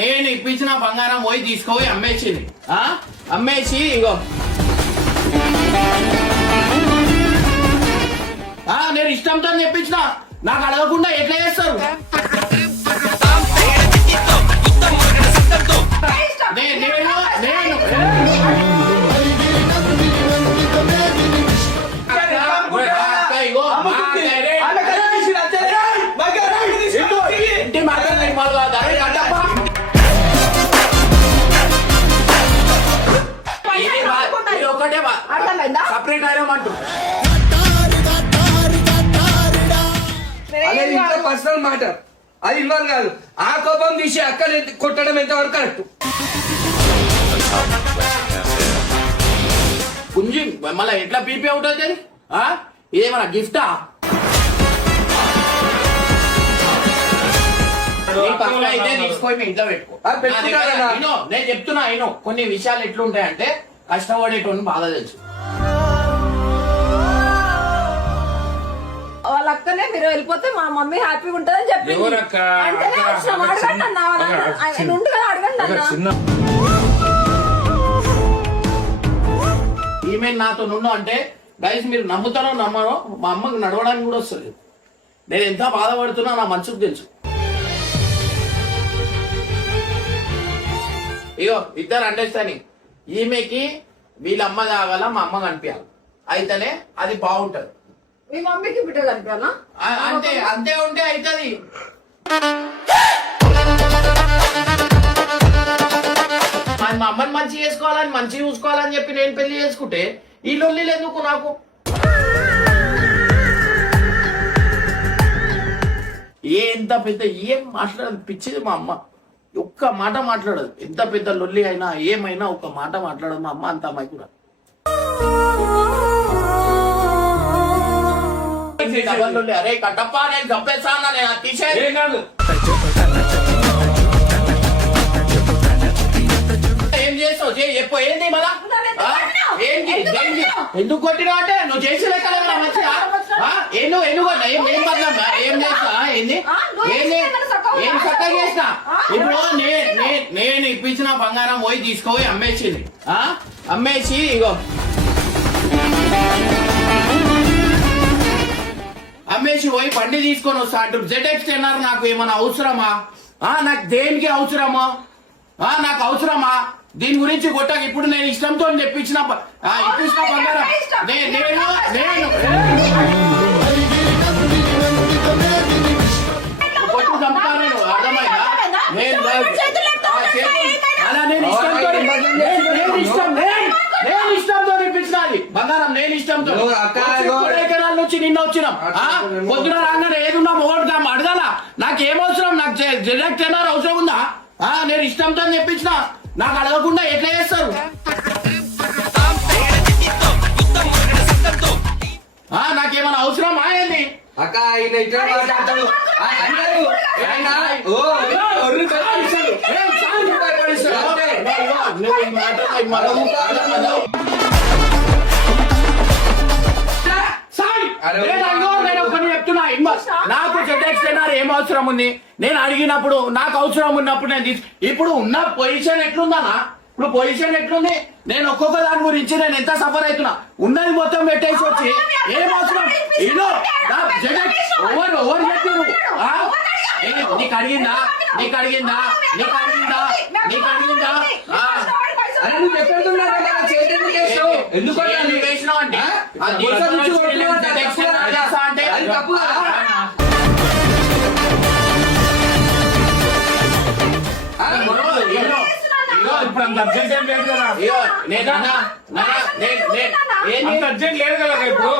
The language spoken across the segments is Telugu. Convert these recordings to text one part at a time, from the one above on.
నేను ఇప్పించిన బంగారం పోయి తీసుకోపోయి అమ్మేసింది. అమ్మేసి ఇగో నేను ఇష్టంతో చెప్పించిన, నాకు అడగకుండా ఎట్లా చేస్తారు? సపరేట్ అయినామంటూ పర్సనల్ మ్యాటర్, అది ఇన్వాల్వ్ కాదు. ఆ కోపం తీసి అక్కని కొట్టడం ఎంతవరకు కరెక్ట్? పుంజి మళ్ళీ ఎట్లా పీపీ అవుట్ అవుతుంది? ఇదేమన్నా గిఫ్టా? అయితే తీసుకొని మీ ఇంట్లో పెట్టుకో. నేను చెప్తున్నా అయినో కొన్ని విషయాలు ఎట్లుంటాయంటే కష్టపడేటోని బాధ తెలుసు. వాళ్ళ అక్కనే మీరు వెళ్ళిపోతే మా మమ్మీ హ్యాపీగా ఉంటుందని చెప్పి ఈమె నాతో నుండు అంటే గైస్ మీరు నమ్ముతారో నమ్మరో మా అమ్మకి నడవడానికి కూడా వస్తుంది. నేను ఎంత బాధపడుతున్నా నా మనసుకు తెలుసు. ఇగో ఇద్దరు అండర్స్టాండింగ్, ఈమెకి వీళ్ళ అమ్మ తాగాల మా అమ్మ కనిపించాలి, అయితేనే అది బాగుంటది. మీ మమ్మీకి బిడ్డ కనిపించాలా? అంటే అంతే ఉంటే అవుతుంది. మా అమ్మని మంచి చేసుకోవాలని మంచి చూసుకోవాలని చెప్పి నేను పెళ్లి చేసుకుంటే ఈ లొల్లిలు ఎందుకు నాకు? ఎంత పెద్ద ఏం మాట్లాడదు పిచ్చిది మా అమ్మ, ఒక్క మాట మాట్లాడదు. ఎంత పెద్ద లొల్లి అయినా ఏమైనా ఒక్క మాట మాట్లాడదు మా అమ్మ. అంత అమ్మాయి కూడా అరే కట్టప్ప నేను చంపేస్తాను, నేను తీసే ఏం చేస్తావు చెప్పు. ఏంటి మళ్ళా ఏంటి ఎందుకు కొట్టినా అంటే నువ్వు చేసి లెక్కలేదా మంచిగా? ఏం బదలం ఏం చేస్తా? ఏంది ఏం చక్కగా చేసిన? ఇప్పుడు నేను ఇప్పించిన బంగారం పోయి తీసుకోపోయి అమ్మేసింది. అమ్మేసి ఇగో అమ్మేసి పోయి బండి తీసుకొని వస్తా అంటారు. ZX10R నాకు ఏమన్నా అవసరమా? నాకు దేనికి అవసరమా? నాకు అవసరమా? దీని గురించి కొట్టక. ఇప్పుడు నేను ఇష్టంతో తెప్పించిన బంగారం కొట్టు చంపుతాను. నేను అర్థమైనా? అలా నేను ఇష్టంతో తెప్పించినది బంగారం. నేను ఇష్టంతో కొడైకెనాల్ నుంచి నిన్న వచ్చినాం. పొద్దున రాగానే ఏదున్నా మొగడు అడగాల. నాకేం అవసరం? నాకు ZX10R అవసరం ఉందా? నేను ఇష్టంతో తెప్పించిన, నాకు అడగకుండా ఎట్లా చేస్తారు? నాకేమన్నా అవసరమా ఏంది? అక్క ఆయన ఇట్లా మాట్లాడతాడు. చెప్తున్నా నాకు ZX10R ఏం అవసరం ఉంది? నేను అడిగినప్పుడు నాకు అవసరం ఉన్నప్పుడు నేను ఇప్పుడు ఉన్న పొజిషన్ ఎట్లుందనా? ఇప్పుడు పొజిషన్ ఎట్లుంది? నేను ఒక్కొక్క దాని గురించి నేను ఎంత సఫర్ అవుతున్నా. ఉన్నది మొత్తం పెట్టేసి వచ్చి ఏం అవసరం? ఎవరు చెప్పారు? నీకు అడిగిందా? నీకు అడిగిందా? నీకు అడిగిందా? నీకు అడిగిందా? ఎందుకు వేసినావు అంటే ఇప్పుడు అంత అర్జెంట్ ఏం లేదు కదా. అంత అర్జెంట్ లేదు కదా ఇప్పుడు.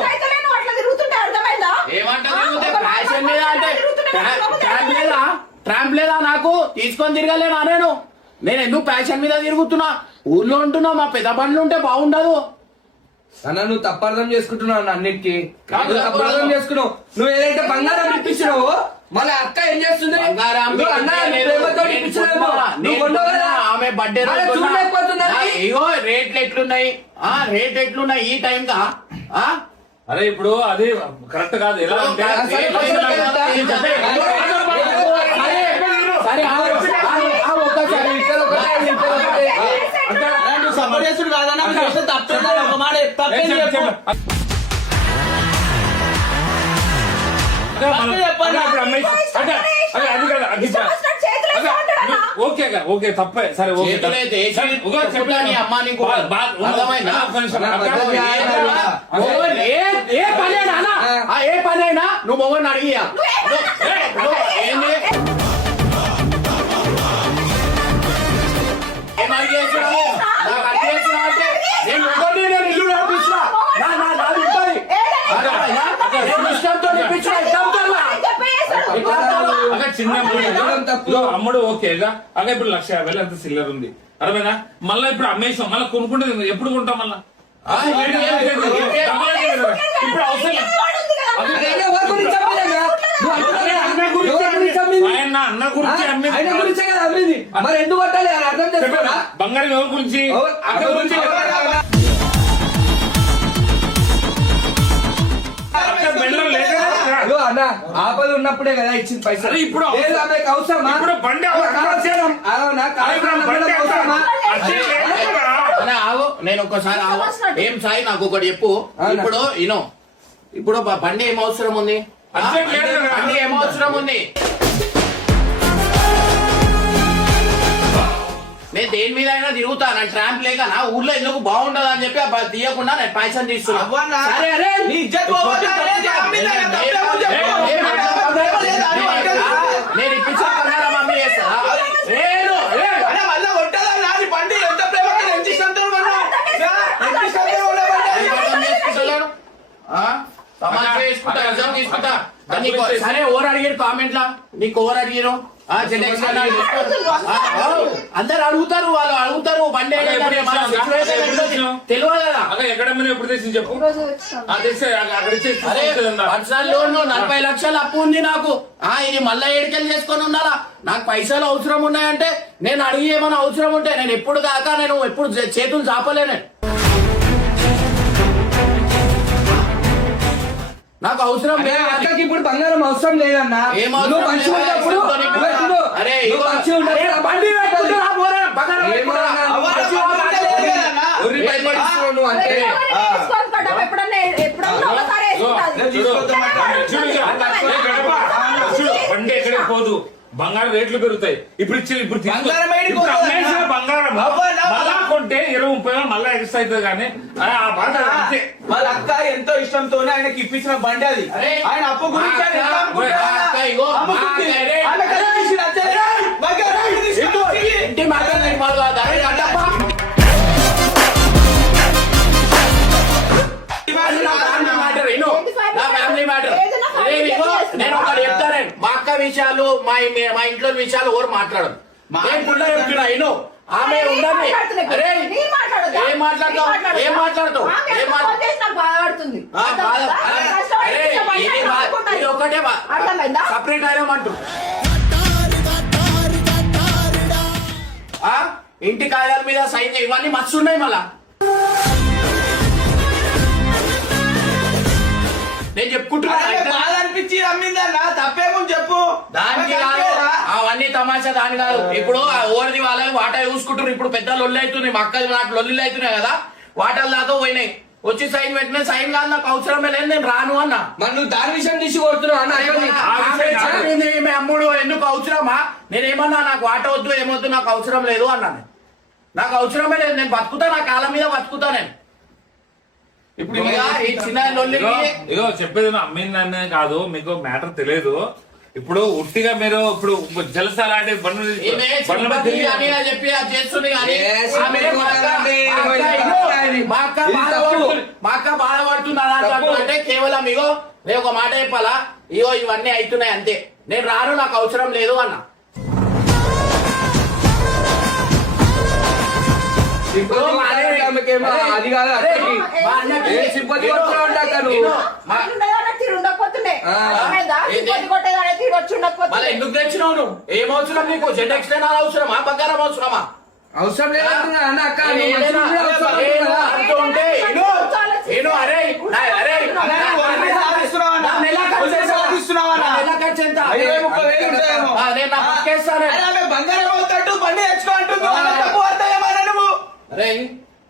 ట్రాంప్ లేదా నాకు తీసుకొని తిరగలేనా? నేను ఎందుకు ప్యాషన్ మీద తిరుగుతున్నా? ఊర్లో ఉంటున్నా, మా పెద్ద బండ్లు ఉంటే బాగుండదు అన్న. నువ్వు తప్పర్థం చేసుకుంటున్నావు అన్నిటికీ. తప్పర్థం చేసుకున్నావు. నువ్వు ఏదైతే బంగారం ఇప్పించినావో మళ్ళీ అక్క ఏం చేస్తుంది? ఆమె బర్త్డే ఇగో రేట్లు ఎట్లున్నాయి? రేట్ ఎట్లున్నాయి ఈ టైం గా? అరే ఇప్పుడు అది కరెక్ట్ కాదు. ఎలా అంటే ఓడేసుడు కాదన్నా మీరు చేస్తే తప్పేనా? ఒక మాట తప్పేంది చెప్పు. ఓకే తప్పే సరే ఓకే చేతులైతే వేసి చెప్పాని అమ్మా నీకు అర్థమైందా? ఏ పనైనా అన్నా? ఏ పనైనా నువ్వు మొగని అడిగియా ఏంది ఏం అడిగేసినావు? నాకు అడిగేసినావు అంటే నేను మొగని నేను ఇల్లు నడిపించినా నాది ఉంటుంది. నేను ఇష్టంతో నడిపించిన ఇష్టంతో చిన్న అమ్ముడు ఓకేగా అదే ఇప్పుడు 1,50,000 ఎంత సిల్లర్ ఉంది అర్థమైనా? మళ్ళీ ఇప్పుడు అమ్మేసాం మళ్ళీ కొనుక్కుంటే ఎప్పుడు కొంటాం మళ్ళా? ఇప్పుడు అవసరం అన్న గురించి అమ్మేది మరి ఎందుకు కొట్టాలి అని అర్థం చేసుకోరా? బంగారం ఎవరి గురించి అక్క గురించి అన్న ఆపద ఉన్నప్పుడే కదా ఇచ్చిన పైసలు. ఇప్పుడు అవసరమా? ఇప్పుడు బండి ఆగు నేను ఒక్కసారి ఆగు. ఏం సాయి నాకు ఒకటి చెప్పు. ఇప్పుడు ఇనో ఇప్పుడు బండి ఏం అవసరం ఉంది? బండి ఏం అవసరం ఉంది? నేను దేని మీద అయినా తిరుగుతా. నా ట్రాంప్ లేక నా ఊర్లో ఎందుకు బాగుండదు అని చెప్పి తీయకుండా నేను పైసలు తీసుకున్నా. సరే అరే నేను ఇప్పించా మమ్మీ చేస్తా. తీసుకుంటా. సరే ఓవర్ అడిగారు కామెంట్ లా. నీకు ఓవర్ అడిగారు అందరు అడుగుతారు. వాళ్ళు అడుగుతారు బండి తెలియదు కదా. ఎక్కడ ఎప్పుడు తెచ్చి చెప్పు. పర్సనల్ లోన్ 40 లక్షలు అప్పు ఉంది నాకు. ఇది మళ్ళా ఏడికెళ్ళి చేసుకొని ఉన్నారా? నాకు పైసలు అవసరం ఉన్నాయంటే నేను అడిగి ఏమైనా అవసరం ఉంటే నేను ఎప్పుడు కాక నేను ఎప్పుడు చేతులు చాపలేను. నాకు అవసరం అక్కకి ఇప్పుడు బంగారం అవసరం లేదన్నా. బండి ఎక్కడికి పోదు. బంగారం రేట్లు పెరుగుతాయి. ఇప్పుడు బంగారం మళ్ళా కొంటే 20-30 మళ్ళా ఎక్స్ట్రా అవుతుంది. కానీ ఆ బాధ అంతే. వాళ్ళ అక్క ఎంతో ఇష్టంతోనే ఆయనకి ఇప్పించిన బండి అది. ఆయన అప్పు గురించి ఇంటి నేను ఒకటి చెప్తాను. మా అక్క విషయాలు మా ఇంట్లో విషయాలు ఎవరు మాట్లాడదు. చెప్తున్నా ఇను. ఆమె ఉండదు. అరే ఏం మాట్లాడతావు? ఏం మాట్లాడతావు? ఒకటే సపరేట్ అయినామంటు. ఇంటి కాగితాల మీద సైన్ ఇవన్నీ మస్తు ఉన్నాయి. మళ్ళా నేను చెప్పుకుంటున్నా అనిపించి అమ్మిందన్నా తప్పేమో చెప్పు. దానికి అవన్నీ తమాషా దాని కాదు. ఇప్పుడు ఓడిది వాళ్ళని వాటా చూసుకుంటున్నారు. ఇప్పుడు పెద్ద లొల్లి అవుతుంది. మా అక్క నాకు లొల్లిలు అవుతున్నాయి కదా. వాటాలు దాకా పోయినాయి. వచ్చి సైన్ పెట్టిన సైన్ కాదు నాకు అవసరమే లేదు. నేను రాను అన్నా. మరి నువ్వు దాని విషయం తీసి కొడుతున్నావు అన్న. అమ్ముడు ఎందుకు అవసరమా? నేనేమన్నా నాకు వాట వద్దు ఏమొద్దు నాకు అవసరం లేదు అన్నాను. నాకు అవసరమే లేదు. నేను బతుకుతా. నా కాలం మీద బతుకుతా. నేను ఇప్పుడు ఈ చిన్న ఇగో చెప్పేది అమ్మిందనే కాదు. మీకు మ్యాటర్ తెలియదు. ఇప్పుడు ఉట్టిగా మీరు ఇప్పుడు జలసా లాంటి చెప్పి చేస్తుంది. మా అక్క బాధపడుతున్నా అంటే కేవలం ఇగో నేను ఒక మాట చెప్పాలా? ఇగో ఇవన్నీ అవుతున్నాయి అంతే. నేను రాను. నాకు అవసరం లేదు అన్నా. అది కాదు ఎందుకు తెచ్చినావు నువ్వు? ఏం అవసరం నీకు? జెడ్ ఎక్స్టెండ్ అవసరమా? బంగారం అవసరమా? అవసరం లేదు అన్న. అక్క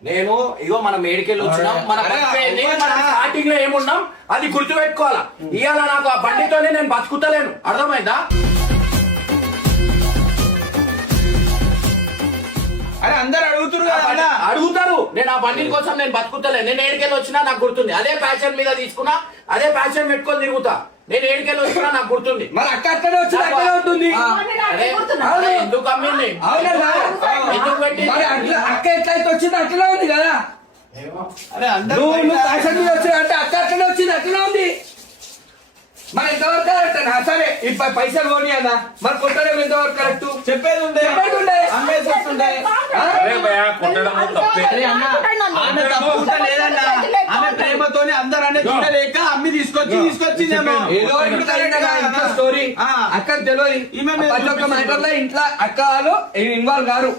నేను ఇగో మనం మేడికెళ్ళి వచ్చినాం, మన బతికేది మనం స్టార్టింగ్ లో ఏమున్నాం అది గుర్తు పెట్టుకోవాలా. ఇవాళ నాకు ఆ బండితోనే నేను బతుకుతలేను, అర్థమైందా? అరే అందరు అడుగుతున్నారు కదా అన్న. అడుగుతారు, నేను ఆ బండి కోసం నేను బతుకుతలేను. నేను ఏడికెళ్ళి వచ్చినా నాకు గుర్తుంది, అదే ప్యాషన్ మీద తీసుకున్నా, అదే ప్యాషన్ పెట్టుకొని తిరుగుతా. నేను ఏడికెళ్ళి వచ్చినా నాకు గుర్తుంది. మరి అక్క అక్కడే వచ్చి అక్కడే ఉంటుంది. అరే, అరే, ఎందుకు అమ్మింది, అవునన్నా? ఎందుకు పెట్టింది? మరి అక్క ఎట్లయితే వచ్చింది అట్లనే ఉంది కదా. అరే అందరూ నువ్వు ప్యాషన్ మీద వచ్చి అంటే అక్క అట్లనే వచ్చింది అట్లనే ఉంది. మరి ఎంతవరకు కరెక్ట్ అన్న? సరే ఇప్పుడు పైసలు పోనీ అన్న, మరి కొట్టడం ఎంతవరకు కరెక్ట్? చెప్పేది ఉండే, అమ్మేసి వస్తుండే. అరే భయ్యా, కొట్టడం తప్పే. అరే అన్న, ఆమె తప్పుకుంటా లేదన్న, ఆమె ప్రేమతోనే అందరు అనే తినలేక అమ్మి తీసుకొచ్చిందేమో. ఏదో ఇప్పుడు తెలియదు కదా ఇంట్లో స్టోరీ. అక్కకు తెలియదు. ఈమె మీద ప్రతి ఒక్క మ్యాటర్ లో ఇంట్లో అక్క వాళ్ళు ఇన్వాల్వ్ కారు.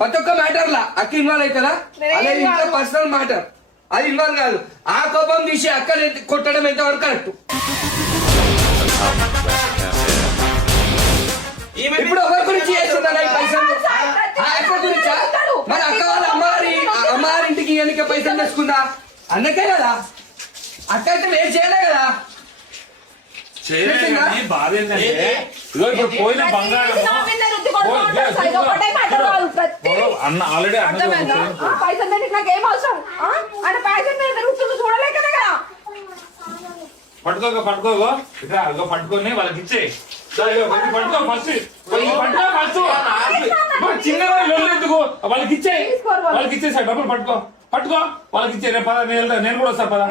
ప్రతి ఒక్క మ్యాటర్ లా అక్క ఇన్వాల్వ్ అవుతుందా? అదే ఇంట్లో పర్సనల్ మ్యాటర్, అది ఇన్వాల్వ్ కాదు. ఆ కోపం తీసి అక్కని కొట్టడం ఎంతవరకు కరెక్ట్? ఇప్పుడు ఎవరి గురించి చేస్తున్నారా ఈ పైసలు? ఆ అక్క గురించా? మరి అక్క వాళ్ళ అమ్మారింటికి ఎన్నిక పైసలు తెచ్చుకుందా? అందుకే కదా అక్క అయితే నేను చేయలే కదా. చేయలేదు కానీ బాధ ఏంటంటే ఇదిగో ఇప్పుడు పోయిన బంగారం అన్న ఆల్రెడీ పైసలు పెట్టి నాకు ఏం అవసరం? అంటే పైసలు మీద తిరుగుతుంది చూడలేకనే కదా. పట్టుకోగో ఇట్లా అదిగో పట్టుకొని వాళ్ళకి ఇచ్చే పట్టుకో ఫస్ట్ చిన్నగా ఎందుకు వాళ్ళకి ఇచ్చే, వాళ్ళకి ఇచ్చేసా డబ్బులు పట్టుకో వాళ్ళకి ఇచ్చే. రేపు పద నేను కూడా వస్తా పద.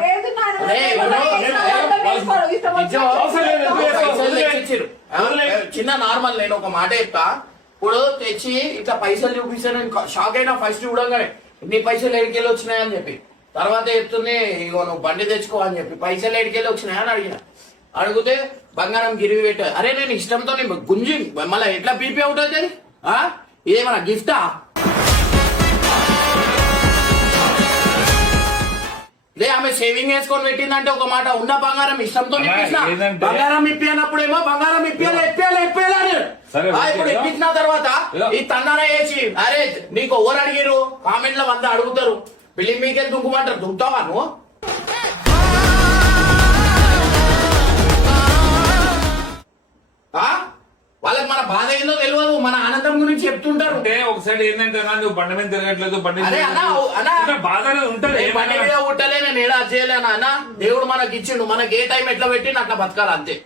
చిన్న నార్మల్, నేను ఒక మాట చెప్తా. ఇప్పుడు తెచ్చి ఇట్లా పైసలు చూపిస్తాను, షాక్ అయినా ఫస్ట్ చూడంగానే నీ పైసలు ఏడికెళ్ళి వచ్చినాయని చెప్పి. తర్వాత చెప్తుంది ఇగో నువ్వు బండి తెచ్చుకో అని చెప్పి. పైసలు ఏడికెళ్ళి వచ్చినాయని అడిగిన, అడిగితే బంగారం గిరివి పెట్టా. అరే నేను ఇష్టంతో గుంజి మళ్ళీ ఎట్లా పీపీ అవుతుంది? ఇదేమన్నా గిఫ్టా? ఇదే ఆమె సేవింగ్ వేసుకొని పెట్టిందంటే ఒక మాట, ఉన్న బంగారం ఇష్టంతో బంగారం ఇప్పినప్పుడేమో బంగారం ఇప్పియాలి ఇప్పుడు ఇప్పించిన తర్వాత ఈ తన్నారా వేసి అరే నీకు ఎవరు అడిగారు కామెంట్ లో 100 అడుగుతారు. బిల్డింగ్ మీకెళ్ళి దుంకుమంటారు, దుంకుతావా నువ్వు? వాళ్ళకి మన బాధ ఏందో తెలియదు, మన ఆనందం గురించి చెప్తుంటారు. అంటే ఒకసారి ఏంటంటే నువ్వు బండి మీద తిరగట్లేదు, బండి అరే అన్న బాధ ఉంటుంది. బండి మీద ఉట్టలే, నేను ఏడా చేయలేనా అన్న? దేవుడు మనకి ఇచ్చిండు, మనకి ఏ టైం ఎట్లా పెట్టిండు అట్లా బతకాలి అంతే.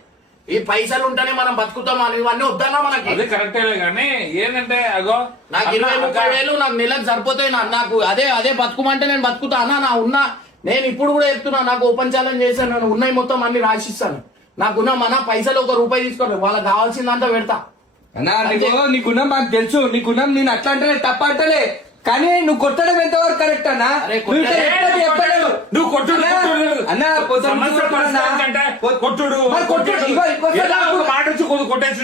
ఈ పైసలు ఉంటేనే మనం బతుకుతాం అని ఇవన్నీ వద్దన్నా మనకి. అదే కరెక్టే కానీ ఏంటంటే అగో నాకు 20-30 నాకు నెలకు సరిపోతాయి. నాకు అదే బతుకుమంటే నేను బతుకుతా అన్న. నా ఉన్నా నేను ఇప్పుడు కూడా చెప్తున్నా, నాకు ఓపెన్ ఛాలెంజ్ చేశాను, నేను ఉన్నాయి మొత్తం అన్ని రాసిస్తాను. నాకున్న మన పైసలు 1 రూపాయి తీసుకోండి, వాళ్ళకి కావాల్సిందంతా పెడతా. అన్నా నీ గుణం మాకు తెలుసు, నీ గుణం నేను అట్లా అంటలే తప్ప అంటలే, కానీ నువ్వు కొట్టడం ఎంతవరకు కరెక్ట్ అన్నా? నువ్వు కొట్టుడు అన్నా కొట్టుడు మాట వచ్చి కొట్టేసి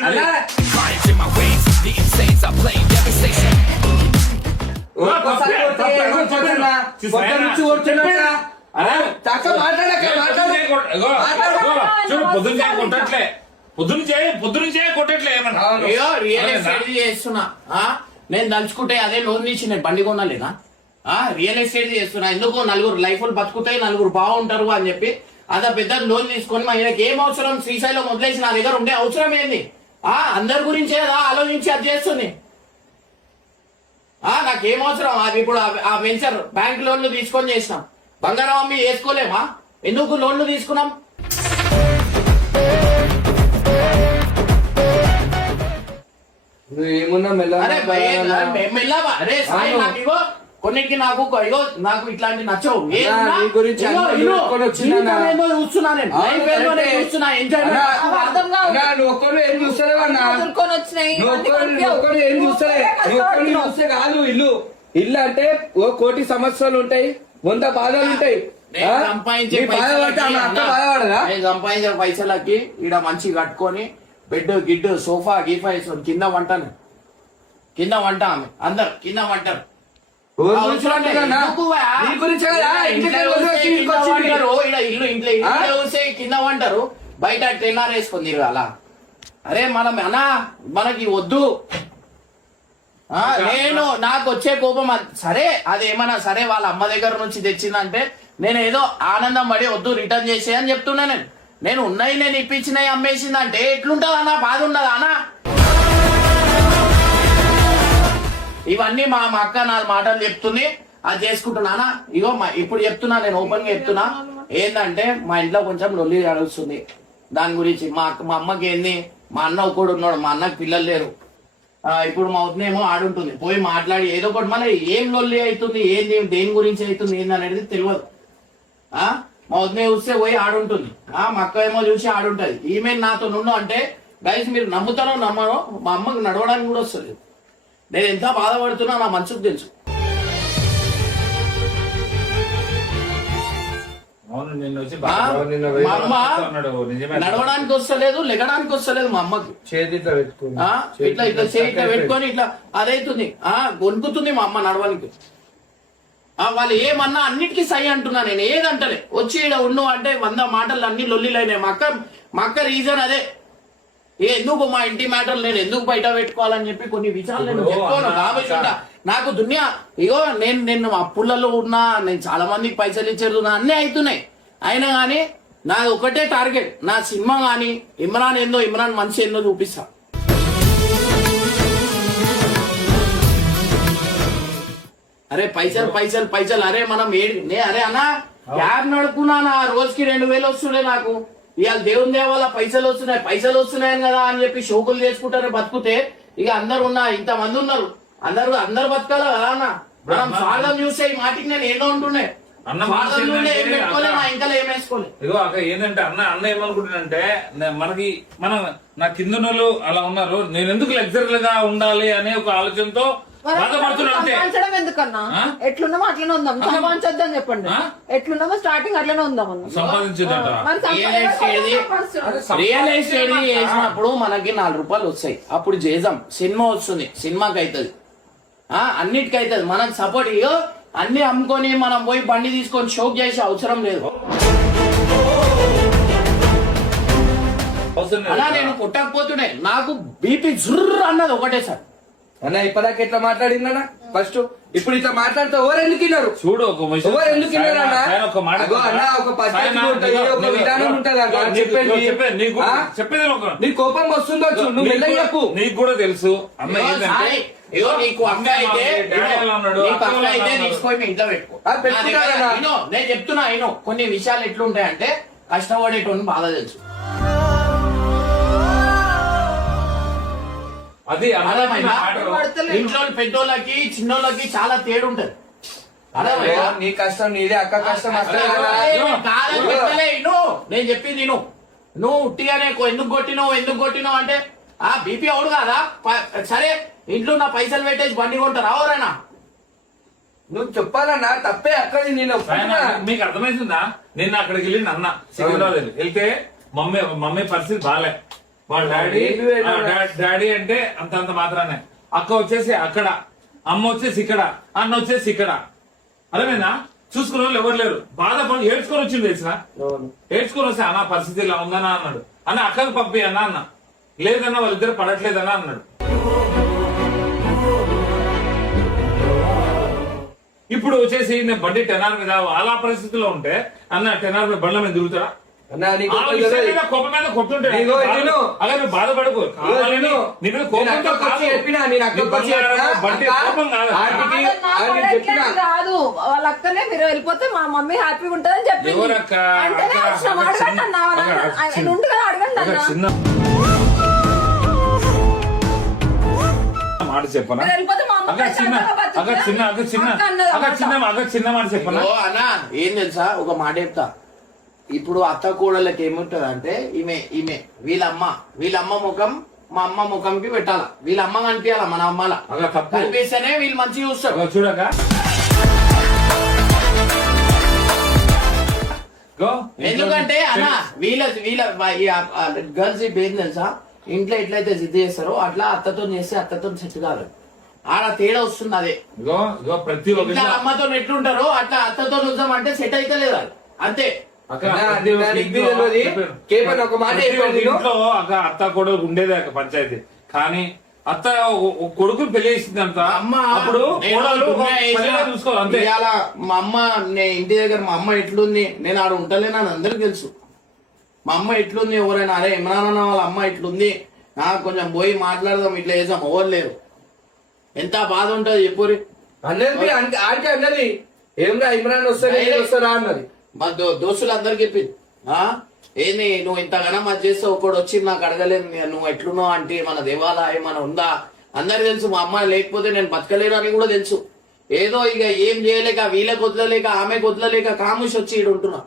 పొద్దున్నే కొట్టట్లే ఏమన్నా రియల్ ఎస్టేట్ చేస్తున్నా. నేను తలుచుకుంటే అదే లోన్ తీసి నేను బండి కొనాలేనా? రియల్ ఎస్టేట్ చేస్తున్నా. ఎందుకు? నలుగురు లైఫ్లు బతుకుతాయి, నలుగురు బాగుంటారు అని చెప్పి అదే పెద్ద లోన్ తీసుకొని మా ఈయనకి ఏం అవసరం? శ్రీశైలం వదిలేసి నా దగ్గర ఉండే అవసరం ఏంది? అందరి గురించే కదా ఆలోచించి అది చేస్తుంది. నాకేం అవసరం? అది ఇప్పుడు ఆ వెంచర్ బ్యాంక్ లోన్లు తీసుకొని చేసినాం, బంగారం అమ్మి వేసుకోలేమా? ఎందుకు లోన్లు తీసుకున్నాం? ఏమున్నా కొన్నిటికి నాకు ఇట్లాంటి నచ్చవు. చూస్తున్నా కాదు ఇల్లు అంటే 1 కోటి సమస్యలు ఉంటాయి, 100 బాధలు ఉంటాయి. సంపాదించే పైసలకి ఈడ మంచి కట్టుకొని బెడ్ గిడ్డు సోఫా గీఫా వేసుకొని కింద వంట ఆమె అందరు కింద వంటారు. కింద వంటారు, బయట ట్రైనర్ వేసుకొని తిరగాల. అరే మనం అన్నా మనకి వద్దు. నేను నాకు వచ్చే కోపం సరే అదేమన్నా సరే వాళ్ళ అమ్మ దగ్గర నుంచి తెచ్చిందంటే నేను ఏదో ఆనందం పడి వద్దు రిటర్న్ చేసే అని చెప్తున్నా నేను ఉన్నాయి నేను ఇప్పించినవి అమ్మేసిందంటే ఎట్లుంటది అన్న బాధ ఉండదా అన్న ఇవన్నీ మా అక్క 4 మాటలు చెప్తుంది అది చేసుకుంటున్నానా ఇగో ఇప్పుడు చెప్తున్నా నేను ఓపెన్ గా చెప్తున్నా ఏంటంటే మా ఇంట్లో కొంచెం లొల్లి నడుస్తుంది దాని గురించి మా అమ్మకి ఏంది మా అన్న ఒకడు ఉన్నాడు మా అన్నకి పిల్లలు లేరు ఇప్పుడు మా వదినేమో ఆడుంటుంది పోయి మాట్లాడి ఏదో ఒకటి మళ్ళీ ఏం లొల్లి అవుతుంది ఏంది దేని గురించి అవుతుంది ఏంది అనేది తెలియదు మా వదినే చూస్తే పోయి ఆడుంటుంది మా అక్క ఏమో చూసి ఆడుంటది ఈమె నాతో నుండు అంటే గైస్ మీరు నమ్ముతారో నమ్మరో మా అమ్మకి నడవడానికి కూడా వస్తుంది నేను ఎంత బాధపడుతున్నా నా మనసుకు తెలుసు అవును నిన్న వచ్చి మా అమ్మ నడవడానికి వస్తలేదు లెగడానికి వస్తలేదు మా అమ్మకి చేతితో పెట్టుకుని ఇట్లా ఇట్లా చేయిట్లా పెట్టుకొని ఇట్లా అదైతుంది గొనుకుతుంది మా అమ్మ నడవడానికి వాళ్ళు ఏమన్నా అన్నిటికీ సై అంటున్నా నేను ఏదంటలే వచ్చి ఇక్కడ ఉండు అంటే 100 మాటలు అన్ని లొల్లిలైనాయి మా అక్క రీజన్ అదే ఎందుకు మా ఇంటి మ్యాటర్ నేను ఎందుకు బయట పెట్టుకోవాలని చెప్పి కొన్ని విషయాలు నేను చెప్పుకోను కాబట్టి నాకు దునియా ఇగో నేను అప్పులలో ఉన్నా నేను చాలా మందికి పైసలు ఇచ్చేది అన్నీ అవుతున్నాయి అయినా కానీ నాది ఒకటే టార్గెట్ నా సినిమా కానీ ఇమ్రాన్ మనిషి ఏందో చూపిస్తా అరే పైసలు అరే మనం అరే అన్నా క్యాబ్ నడుపుకున్నా రోజుకి 2000 వస్తుండే నాకు ఇవాళ దేవుని దేవాల పైసలు వస్తున్నాయని కదా అని చెప్పి షోకులు చేసుకుంటారు బతుకుతే ఇక అందరు ఇంతమంది ఉన్నారు అందరు బతకాల కదా అన్న మనం స్వార్థం చూస్తే ఈ మాటికి నేను ఏదో ఉంటుండే ఇగో అక్కడ ఏంటంటే అన్న ఏమనుకుంటున్నంటే నా కింద అలా ఉన్నారు నేను ఎందుకు లగ్జరీగా ఉండాలి అనే ఒక ఆలోచనతో సంపాదించడం ఎందుకన్నా ఎట్లున్నామో అట్లనే ఉందాం సంపాదించొద్దని చెప్పండి ఎట్లున్నామో స్టార్టింగ్ అట్లనే ఉందాం రియల్ ఎస్టేట్ చేసినప్పుడు మనకి 4 రూపాయలు వస్తాయి అప్పుడు చేద్దాం సినిమా వస్తుంది సినిమాకి అవుతుంది అన్నిటికీ అవుతుంది మనకు సపోర్ట్ ఇగో అన్ని అమ్ముకొని మనం పోయి బండి తీసుకొని షోక్ చేసే అవసరం లేదు అలా నేను కొట్టకపోతుండే నాకు బీపీ జుర్ర అన్నది ఒకటే సార్ అన్న ఇప్పటిదాకా ఎట్లా మాట్లాడిందన్నా ఫస్ట్ ఇప్పుడు ఇట్లా మాట్లాడితే ఎవరు ఎందుకు విన్నారు చూడు ఎవరు ఎందుకు విన్నారు అన్న ఒక పద్ధతి ఉంటుంది ఒక విధానం ఉంటుంది అన్న చెప్పేది నీ కోపం వస్తుండొచ్చు నువ్వు వెళ్ళని చెప్పు నీకు కూడా తెలుసు అన్న ఏంటంటే నీకు అక్క అయితే తీసుకొని ఇంట్లో పెట్టుకో నేను చెప్తున్నా కొన్ని విషయాలు ఎట్లుంటాయంటే కష్టపడేటోని బాధ తెలుసు అది ఇంట్లో పెద్దోళ్ళకి చిన్నోళ్ళకి చాలా తేడా ఉంటది నీ కష్టం నీదే అక్క కష్టం నేను చెప్పింది నువ్వు ఉట్టిగానే ఎందుకు కొట్టినావు అంటే బీపీ అవుడు కాదా సరే ఇంట్లో నా పైసలు పెట్టేసి బండి కొంటారా ఎవరైనా నువ్వు చెప్పాలన్నా తప్పే అక్కడ నేను మీకు అర్థమవుతుందా నిన్న అక్కడికి వెళ్ళింది అన్న సికింద్రాబాద్ వెళ్తే మమ్మీ పరిస్థితి బాలే వాళ్ళ డాడీ అంటే అంత మాత్రానే అక్క వచ్చేసి అక్కడ అమ్మ వచ్చేసి ఇక్కడ అన్న వచ్చేసి ఇక్కడ అదేనా చూసుకునే వాళ్ళు ఎవరు లేరు బాధపడి ఏడ్చుకొని వచ్చింది తెలిసిన ఏడ్చుకొని వస్తే అన్న పరిస్థితి ఇలా ఉందన్నా అన్నాడు అన్న అక్కకు పంపి అన్న లేదన్నా వాళ్ళిద్దరు పడట్లేదన్నా అన్నాడు ఇప్పుడు వచ్చేసి నేను బండి 10R మీద అలా పరిస్థితిలో ఉంటే అన్న 10R మీద బండ్ల మీద తిరుగుతారా కోపం మీద కొట్టుంటే బాధపడకు కాదు వాళ్ళ అక్కనే మీరు వెళ్ళిపోతే మా మమ్మీ హ్యాపీగా ఉంటుందని చెప్పి చిన్న మాట చెప్పనా చిన్న మాట చెప్పనా అన్నా ఏం తెలుసా ఒక మాట చెప్తా ఇప్పుడు అత్త కూడలకి ఏముంటది అంటే ఈమె వీళ్ళమ్మ ముఖం మా అమ్మ ముఖంకి పెట్టాలా వీళ్ళ అమ్మ కనిపించాలా మన అమ్మలా కనిపిస్తేనే వీళ్ళు మంచిగా చూస్తారు చూడక ఎందుకంటే అన్న వీళ్ళ గర్ల్స్ ఇప్పుడు ఏం తెలుసా ఇంట్లో ఎట్లయితే జిద్దు చేస్తారో అట్లా అత్తతో చేస్తే అత్తతో సెట్ కాదు ఆడ తేడా వస్తుంది అదే ప్రతి ఒక్క అమ్మతో ఎట్లుంటారో అట్లా అత్తతో నిజం అంటే సెట్ అయితే లేదా అంతే ఇంట్లో అత్త కూడా ఉండేదే పంచాయతీ కానీ అత్త కొడుకుని పెళ్లి చేసింది అంత అమ్మ అప్పుడు నేను కోడలు దునియా వేసిన పనిగా చూసుకోవాలి అంతే. ఇవాళ మా అమ్మ నేను ఇంటి దగ్గర మా అమ్మ ఎట్లుంది నేను ఆడ ఉంటలేను అని అందరికి తెలుసు. మా అమ్మ ఎట్లుంది ఎవరైనా అరే ఇమ్రాన్ అన్న వాళ్ళ అమ్మ ఇట్లుంది కొంచెం పోయి మాట్లాడదాం ఇట్లా చేద్దాం ఎవరు లేరు. ఎంత బాధ ఉంటది చెప్పురి. అన్నది ఆడికి అన్నది ఏమరా ఇమ్రాన్ వస్తారా అన్నది. మా దోస్తులు అందరికి చెప్పింది ఏంది నువ్వు ఇంతగానో అది చేస్తే ఒకడు వచ్చి నాకు అడగలేదు నువ్వు ఎట్లున్నావు అంటే మన దేవాలయం మన ఉందా అందరికి తెలుసు. మా అమ్మ లేకపోతే నేను బతకలేను అని కూడా తెలుసు. ఏదో ఇక ఏం చేయలేక వీళ్ళకి వదలలేక ఆమెకు వదలలేక కాముష్ వచ్చి ఈడు ఉంటున్నా.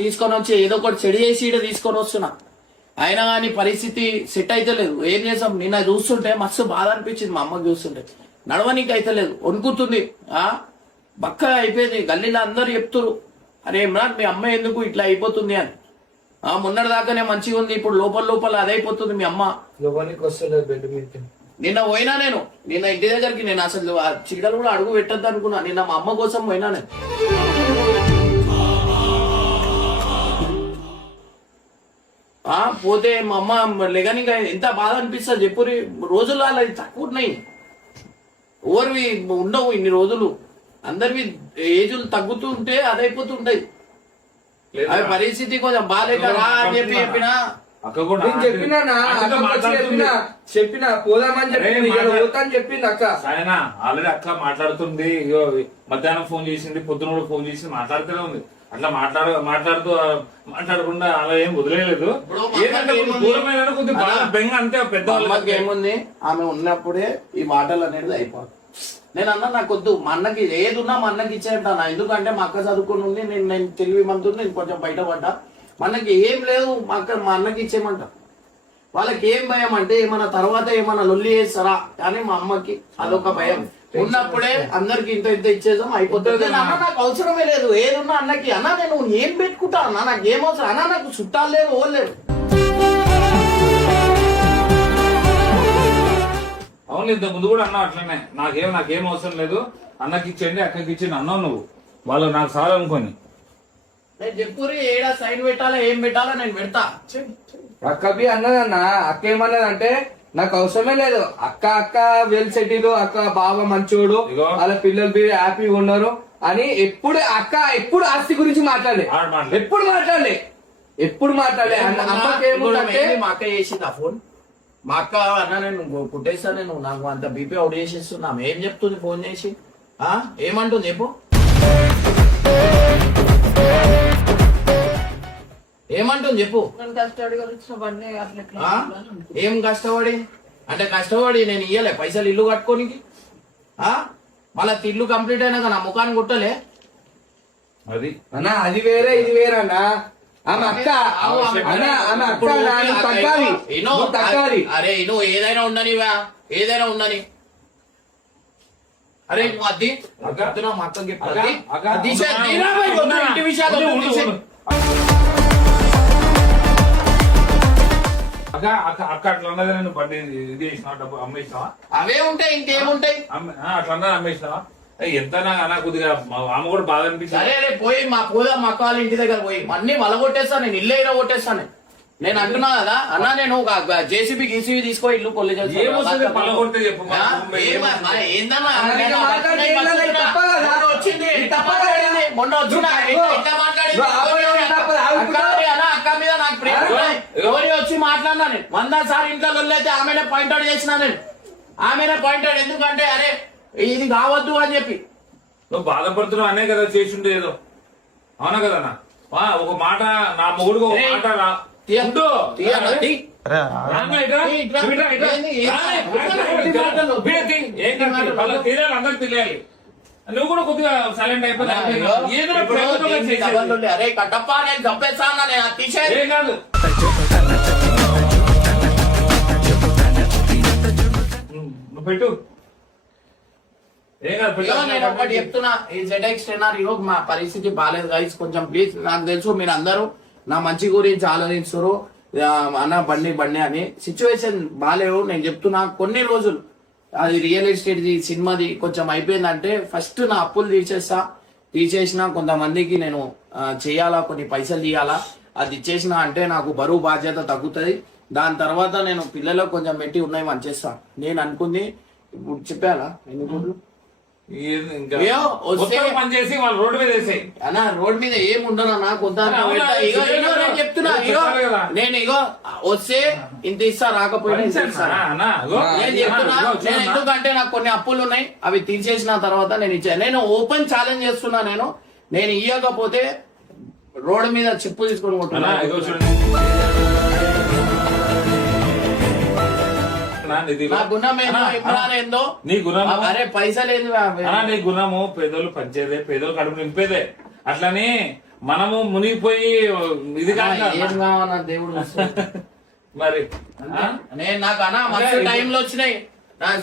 తీసుకొని వచ్చి ఏదో ఒకటి చెడు చేసి ఈడ తీసుకొని వస్తున్నా. అయినా కానీ పరిస్థితి సెట్ అయితే లేదు. ఏం చేసాం నిన్న చూస్తుంటే మస్తు బాధ అనిపించింది. మా అమ్మకి చూస్తుంటే నడవనీకి అయితే లేదు, వణుకుతుంది. బక్క అయిపోయింది. గల్లీలో అందరు చెప్తురు అరే ఇమ్రాన్ మీ అమ్మ ఎందుకు ఇట్లా అయిపోతుంది అని. మొన్నటి దాకానే మంచిగా ఉంది, ఇప్పుడు లోపల లోపల అదైపోతుంది మీ అమ్మ. నిన్న పోయినా నేను నిన్న ఇంటి దగ్గరికి నేను అసలు ఆ చీడలు కూడా అడుగు పెట్టద్దు అనుకున్నా. నిన్న మా అమ్మ కోసం పోయినా నేను. పోతే మా అమ్మ లెగనిగా ఎంత బాధ అనిపిస్తుంది చెప్పురి. రోజులు అలా తక్కువ ఉన్నాయి, ఓర్వి ఉండవు ఇన్ని రోజులు. అందరివి ఏజులు తగ్గుతూ ఉంటే అదైపోతుంటాయి. అవి పరిస్థితి కొంచెం బాగాలేక రా అని చెప్పినా అక్క కూడా చెప్పిన పోదామని చెప్పింది అక్క. ఆయన ఆల్రెడీ అక్క మాట్లాడుతుంది. ఇగో మధ్యాహ్నం ఫోన్ చేసింది, పొద్దున కూడా ఫోన్ చేసింది, మాట్లాడుతూనే ఉంది. అట్లా మాట్లాడకుండా అలా ఏం వదిలేదు. దూరమైన కొద్దిగా బాగా బెంగ అంతే. పెద్ద వాళ్ళకి ఏముంది ఆమె ఉన్నప్పుడే ఈ మాటలు అనేది అయిపోతుంది. నేను అన్నా నాకు వద్దు, మా అన్నకి ఏది ఉన్నా మా అన్నకి ఇచ్చేయంటాను. ఎందుకంటే మా అక్క చదువుకుని ఉంది, నేను తెలివి మంతుంది, నేను కొంచెం బయటపడ్డా. మా అన్నకి ఏం లేదు, మా అన్నకి ఇచ్చేయమంట. వాళ్ళకి ఏం భయం అంటే ఏమన్నా తర్వాత ఏమన్నా లొల్లి చేస్తారా కానీ మా అమ్మకి అదొక భయం. ఉన్నప్పుడే అందరికి ఇంత ఇంత ఇచ్చేద్దాం అయిపోతుంది. అన్న నాకు అవసరమే లేదు, ఏదున్నా అన్నకి అన్న నేను ఏం పెట్టుకుంటా అన్న, నాకు ఏం అవసరం అన్న, నాకు చుట్టాలు లేరు ఓలేరు. అవును ఇంత ముందు కూడా అన్నావు అట్లనే. నాకేం అవసరం లేదు, అన్నకి ఇచ్చేయండి అక్కకి ఇచ్చేయండి అన్నావు నువ్వు. వాళ్ళు నాకు సార్ అనుకోని నేను చెప్పురి ఏడా సైన్ పెట్టాలా ఏం పెట్టాలా నేను పెడతా. అక్కబి అన్నదన్న అక్క ఏమన్నదంటే నాకు అవసరమే లేదు, అక్క వెల్ సెటిల్, అక్క బాగా మంచోడు, వాళ్ళ పిల్లలు హ్యాపీగా ఉన్నారు అని ఎప్పుడు ఆస్తి గురించి మాట్లాడలే. ఎప్పుడు మాట్లాడలే అమ్మకి ఏముందంటే మా అక్క చేసింది ఆ ఫోన్. మా అక్క అన్న నేను కుట్టేస్తా, నేను నాకు అంత బీపీ అవుట్ చేసేస్తున్నా. ఏం చెప్తుంది ఫోన్ చేసి ఏమంటుంది చెప్పు, ఏమంటుంది చెప్పు. ఏం కష్టపడి అంటే కష్టపడి నేను ఇయ్యలే పైసలు ఇల్లు కట్టుకోనికి. మళ్ళా ఇల్లు కంప్లీట్ అయినాక నా ముఖాన్ని కొట్టలే. అది అన్నా అది వేరే ఇది వేరే అన్నా. ఆమె అక్క తగ్గాలి. అరే నువ్వు ఏదైనా ఉండనివా, ఏదైనా ఉండని. అరే నువ్వు అది మా అక్కకి ఇంటి విషయాలు అక్క అట్లా ఉన్నది. నేను బండి ఇది చేసినావా, డబ్బు అమ్మేసినావా? అవే ఉంటాయి ఇంకేముంటాయి. అట్లా అన్నది అమ్మేసినావా? ఎంత అన్నా కొద్దిగా ఆమె కూడా బాధ అనిపిస్తుంది. సరే రే పోయి పోదాం మా అక్క వాళ్ళ ఇంటి దగ్గర పోయి అన్ని వలగొట్టేస్తాను, నేను ఇల్లు అయినా కొట్టేస్తాను. నేను అంటున్నా కదా అన్నా, నేను జేసీబీ గీసీబీ తీసుకో ఇల్లు కొల్లి ఏమొస్తుంది పల్లగొడితే చెప్పు. మొన్న వచ్చిన అక్క మీద నాకు ప్రేమ ఎవరి వచ్చి మాట్లాడినా నేను 100 సార్లు ఇంట్లో అయితే ఆమెనే పాయింట్అవుట్ చేసినా. నేను ఆమెనే పాయింట్అవుట్ ఎందుకంటే అరే ఇది కావద్దు అని చెప్పి. నువ్వు బాధపడుతున్నావు అనే కదా చేసిండే ఏదో. అవునా కదన్నా? ఒక మాట నా మొగుడికి ఒక మాట అందరికి తెలియాలి. నువ్వు కూడా కొద్దిగా సైలెంట్ అయిపోయి అరే కట్టప్ప నేను చంపేస్తాను నేను తీసేది కాదు. నువ్వు పెట్టు నేను ఒకటి చెప్తున్నా, ఈ ZX 10R మా పరిస్థితి బాగాలేదు గైస్. కొంచెం ప్లీజ్, నాకు తెలుసు మీరు అందరూ నా మంచి గురించి ఆలోచిస్తారు అన్న బండి అని. సిచ్యువేషన్ బాగాలేవు నేను చెప్తున్నా. కొన్ని రోజులు అది రియల్ ఎస్టేట్ సినిమాది కొంచెం అయిపోయిందంటే ఫస్ట్ నా అప్పులు తీసేసిన కొంతమందికి నేను చేయాలా, కొన్ని పైసలు తీయాలా. అది ఇచ్చేసిన అంటే నాకు బరువు బాధ్యత తగ్గుతుంది. దాని తర్వాత నేను పిల్లలకు కొంచెం పెట్టి ఉన్నాయి మంచిస్తా. నేను అనుకుంది ఇప్పుడు చెప్పాలా ఎన్ని కోట్లు ఇంకా ఏయో వస్తే మొత్తం పని చేసి వాళ్ళు రోడ్డు మీద వేసాయి. అన్న రోడ్ మీద ఏం ఉండనా కొంత అవునా? నేను చెప్తున్నా ఇగో చెప్పాలి కదా. నేను ఇగో వస్తే ఇంత ఇస్తా రాకపోయినా ఇంత ఇస్తా. నేను చెప్తున్నా నేను ఎందుకంటే నాకు కొన్ని అప్పులు ఉన్నాయి అవి తీసేసిన తర్వాత నేను ఇచ్చాను. నేను ఓపెన్ ఛాలెంజ్ చేస్తున్నా. నేను ఇయ్యకపోతే రోడ్డు మీద చెప్పు తీసుకొని కొట్టున్నా. నా గుణం ఏందో ఇమ్రాన్ ఏందో నీ గుణం అరే పైసలు ఏంది నీ గుణము పేదోళ్ళు పంచేదే, పేదోళ్ళు కడుపు నింపేదే. అట్లని మనము మునిగిపోయి ఇది కాదు ఏం కావన్నా దేవుడు మరి. నేను నాకు అన్నా మస్తు టైంలో వచ్చినాయి.